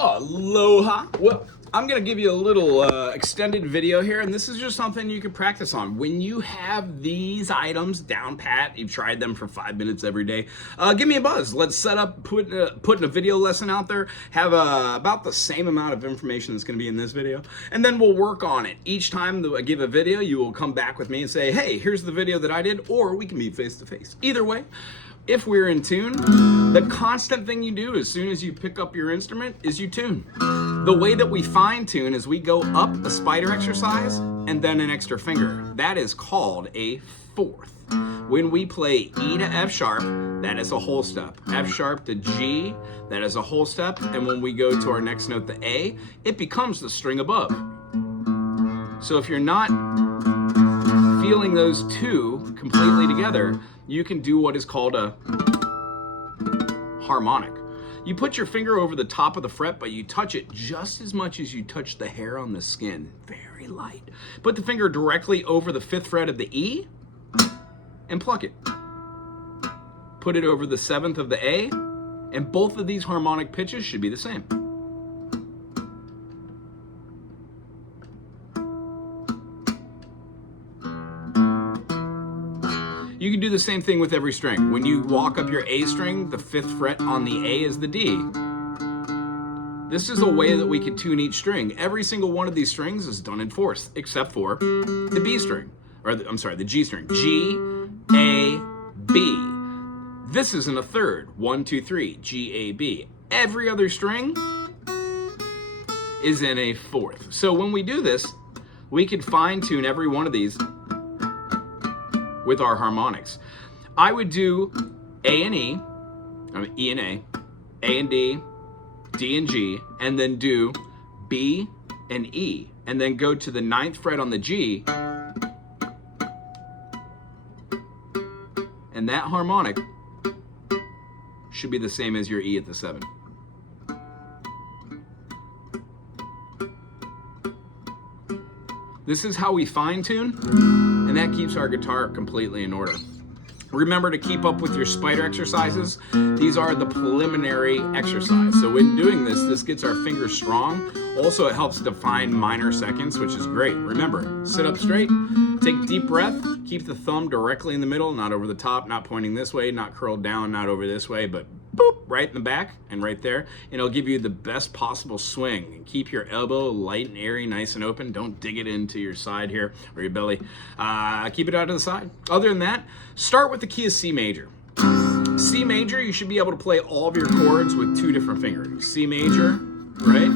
Aloha. Well, I'm going to give you a little extended video here, and this is just something you can practice on. When you have these items down pat, you've tried them for 5 minutes every day, give me a buzz. Let's set up putting a video lesson out there, have about the same amount of information that's going to be in this video, and then we'll work on it. Each time that I give a video, you will come back with me and say, hey, here's the video that I did, or we can meet face to face. Either way, if we're in tune, the constant thing you do as soon as you pick up your instrument is you tune. The way that we fine tune is we go up a spider exercise and then an extra finger. That is called a fourth. When we play E to F sharp, that is a whole step. F sharp to G, that is a whole step. And when we go to our next note, the A, it becomes the string above. So if you're not feeling those two completely together, you can do what is called a harmonic. You put your finger over the top of the fret, but you touch it just as much as you touch the hair on the skin. Very light. Put the finger directly over the 5th fret of the E and pluck it. Put it over the 7th of the A, and both of these harmonic pitches should be the same. You can do the same thing with every string. When you walk up your A string, the 5th fret on the A is the D. This is a way that we can tune each string. Every single one of these strings is done in fourths, except for the B string, or the G string. G, A, B. This is in a third. 1, 2, 3, G, A, B. Every other string is in a fourth. So when we do this, we can fine tune every one of these with our harmonics. I would do A and E, E and A and D, D and G, and then do B and E, and then go to the 9th fret on the G, and that harmonic should be the same as your E at the 7. This is how we fine tune, and that keeps our guitar completely in order. Remember to keep up with your spider exercises. These are the preliminary exercise. So when doing this, this gets our fingers strong. Also, it helps define minor seconds, which is great. Remember, sit up straight, take a deep breath, keep the thumb directly in the middle, not over the top, not pointing this way, not curled down, not over this way, but boop, right in the back and right there. And it'll give you the best possible swing. And keep your elbow light and airy, nice and open. Don't dig it into your side here or your belly. Keep it out to the side. Other than that, start with the key of C major. C major, you should be able to play all of your chords with 2 different fingers. C major, right?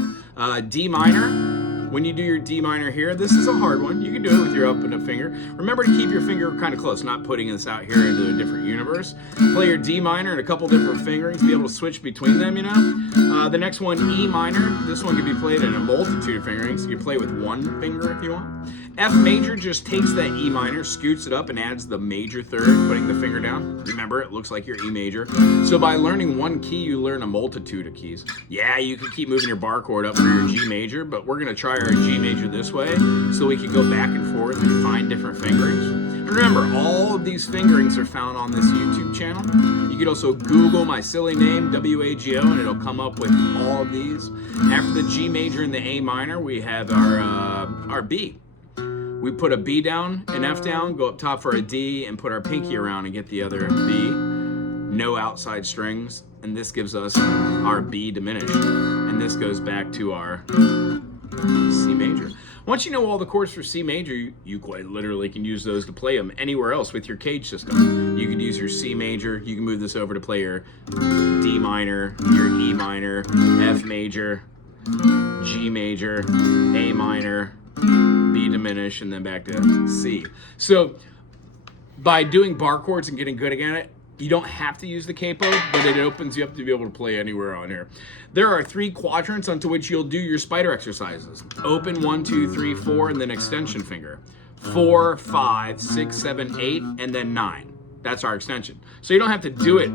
D minor. When you do your D minor here, this is a hard one. You can do it with your up and up finger. Remember to keep your finger kind of close, not putting this out here into a different universe. Play your D minor in a couple different fingerings, be able to switch between them, you know. The next one, E minor. This one can be played in a multitude of fingerings. You can play with 1 finger if you want. F major just takes that E minor, scoots it up, and adds the major third, putting the finger down. Remember, it looks like your E major. So by learning 1 key, you learn a multitude of keys. Yeah, you can keep moving your bar chord up for your G major, but we're gonna try our G major this way, so we can go back and forth and find different fingerings. And remember, all of these fingerings are found on this YouTube channel. You can also Google my silly name, WAGO, and it'll come up with all of these. After the G major and the A minor, we have our B. We put a B down, an F down, go up top for a D, and put our pinky around and get the other B. No outside strings, and this gives us our B diminished. And this goes back to our C major. Once you know all the chords for C major, you quite literally can use those to play them anywhere else with your cage system. You could use your C major, you can move this over to play your D minor, your E minor, F major, G major, A minor, B diminished, and then back to C. So by doing bar chords and getting good at it, you don't have to use the capo, but it opens you up to be able to play anywhere on here. There are 3 quadrants onto which you'll do your spider exercises. Open 1, 2, 3, 4, and then extension finger. 4, 5, 6, 7, 8, and then 9. That's our extension. So you don't have to do it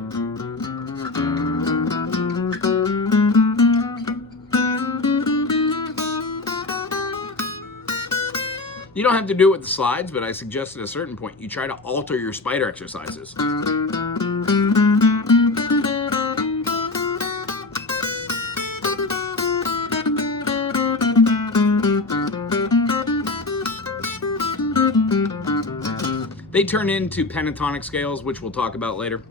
You don't have to do it with the slides, but I suggest at a certain point you try to alter your spider exercises. They turn into pentatonic scales, which we'll talk about later.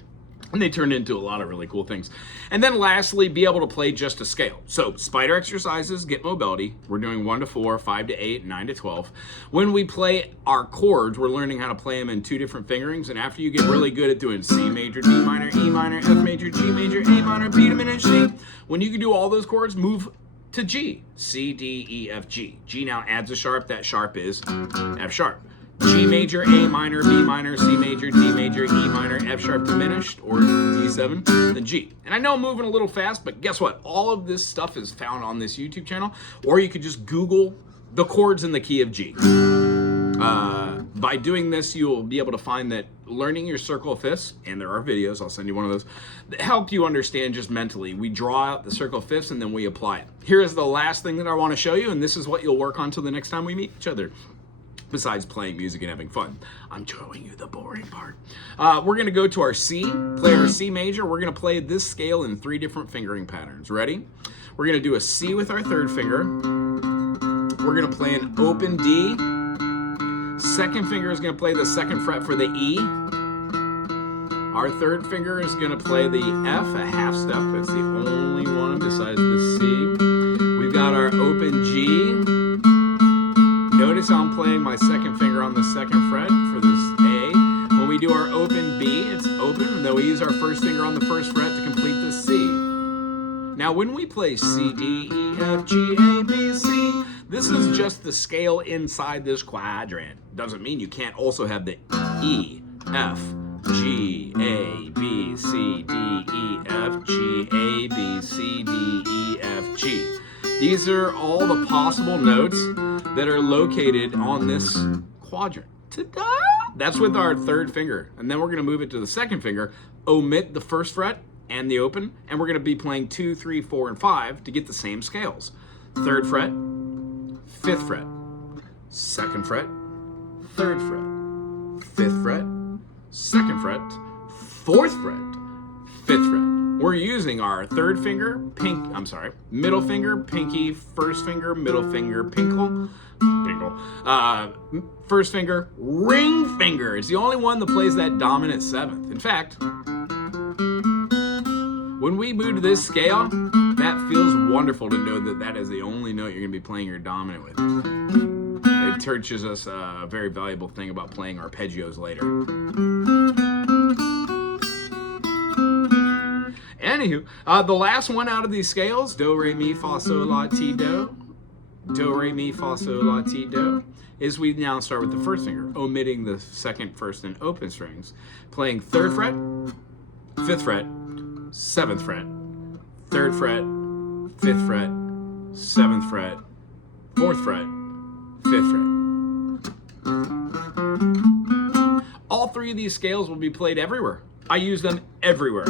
And they turn into a lot of really cool things. And then lastly, be able to play just a scale. So spider exercises get mobility. We're doing 1 to 4, 5 to 8, 9 to 12. When we play our chords, we're learning how to play them in 2 different fingerings. And after you get really good at doing C major, D minor, E minor, F major, G major, A minor, B diminished, C, when you can do all those chords, move to G. C, D, E, F, G. G now adds a sharp. That sharp is F sharp. G major, A minor, B minor, C major, D major, E minor, F sharp diminished, or D7, then G. And I know I'm moving a little fast, but guess what? All of this stuff is found on this YouTube channel, or you could just Google the chords in the key of G. By doing this, you'll be able to find that learning your circle of fifths, and there are videos, I'll send you one of those, that help you understand just mentally. We draw out the circle of fifths and then we apply it. Here is the last thing that I want to show you, and this is what you'll work on till the next time we meet each other. Besides playing music and having fun, I'm showing you the boring part. We're going to go to our C, play our C major. We're going to play this scale in 3 different fingering patterns. Ready? We're going to do a C with our 3rd finger. We're going to play an open D. 2nd finger is going to play the 2nd fret for the E. Our 3rd finger is going to play the F, a half step. That's the only one besides the C. We've got our open G. Notice how I'm playing my 2nd finger on the 2nd fret for this A. When we do our open B, it's open, and then we use our 1st finger on the 1st fret to complete the C. Now when we play C, D, E, F, G, A, B, C, this is just the scale inside this quadrant. Doesn't mean you can't also have the E, F, G, A, B, C, D, E, F, G, A, B, C, D, E, F, G. These are all the possible notes that are located on this quadrant. Ta-da! That's with our 3rd finger. And then we're going to move it to the 2nd finger, omit the 1st fret and the open, and we're going to be playing 2, 3, 4, and 5 to get the same scales. 3rd fret, 5th fret, 2nd fret, 3rd fret, 5th fret, 2nd fret, 4th fret, 5th fret. We're using our 3rd finger, middle finger, pinky, 1st finger, middle finger, pinkle, 1st finger, ring finger. It's the only one that plays that dominant 7th. In fact, when we move to this scale, that feels wonderful to know that that is the only note you're going to be playing your dominant with. It teaches us a very valuable thing about playing arpeggios later. Anywho, the last one out of these scales, do, re, mi, fa, sol, la, ti, do. Do, re, mi, fa, sol, la, ti, do. Is we now start with the 1st finger, omitting the 2nd, 1st, and open strings. Playing 3rd fret, 5th fret, 7th fret, 3rd fret, 5th fret, 7th fret, 4th fret, 5th fret. All 3 of these scales will be played everywhere. I use them everywhere.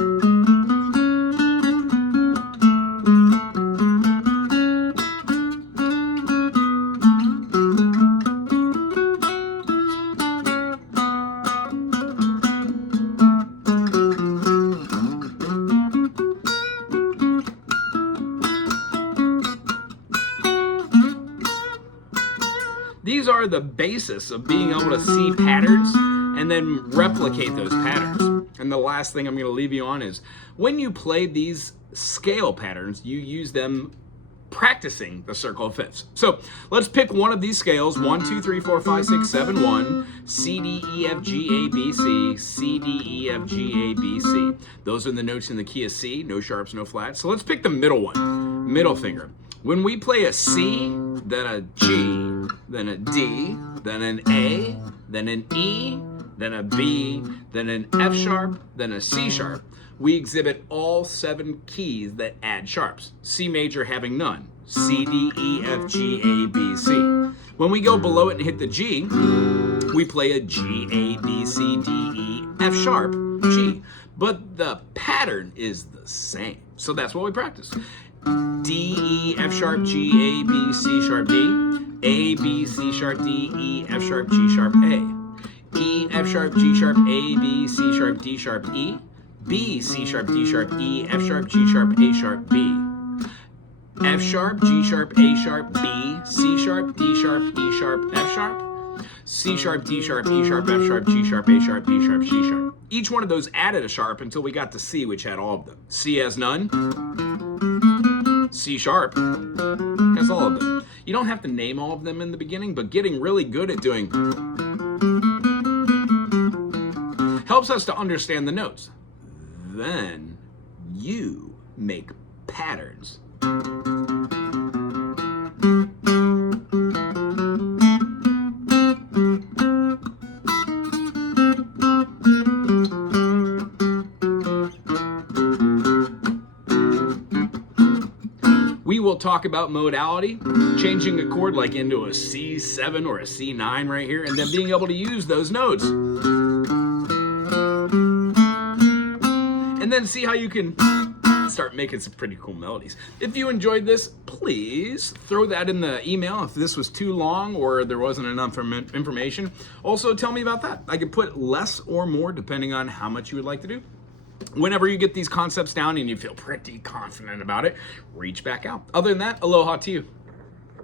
These are the basis of being able to see patterns and then replicate those patterns. And the last thing I'm going to leave you on is when you play these scale patterns, you use them practicing the circle of fifths. So let's pick one of these scales: 1, 2, 3, 4, 5, 6, 7, 1, C, D, E, F, G, A, B, C, C, D, E, F, G, A, B, C. Those are the notes in the key of C, no sharps, no flats. So let's pick the middle one, middle finger. When we play a C, then a G, then a D, then an A, then an E, then a B, then an F sharp, then a C sharp, we exhibit all 7 keys that add sharps, C major having none, C, D, E, F, G, A, B, C. When we go below it and hit the G, we play a G, A, B, C, D, E, F sharp, G. But the pattern is the same. So that's what we practice. D, E, F sharp, G, A, B, C sharp, D, A, B, C sharp, D, E, F sharp, G sharp, A. E, F sharp, G sharp, A, B, C sharp, D sharp, E, B, C sharp, D sharp, E, F sharp, G sharp, A sharp, B. F sharp, G sharp, A sharp, B, C sharp, D sharp, E sharp, F sharp. C sharp, D sharp, E sharp, F sharp, G sharp, A sharp, B sharp, C sharp. Each one of those added a sharp until we got to C, which had all of them. C has none. C sharp has all of them. You don't have to name all of them in the beginning, but getting really good at doing helps us to understand the notes. Then you make patterns. We will talk about modality, changing a chord like into a C7 or a C9 right here, and then being able to use those notes. And then see how you can start making some pretty cool melodies. If you enjoyed this, please throw that in the email if this was too long or there wasn't enough information. Also, tell me about that. I could put less or more depending on how much you would like to do. Whenever you get these concepts down and you feel pretty confident about it, reach back out. Other than that, aloha to you.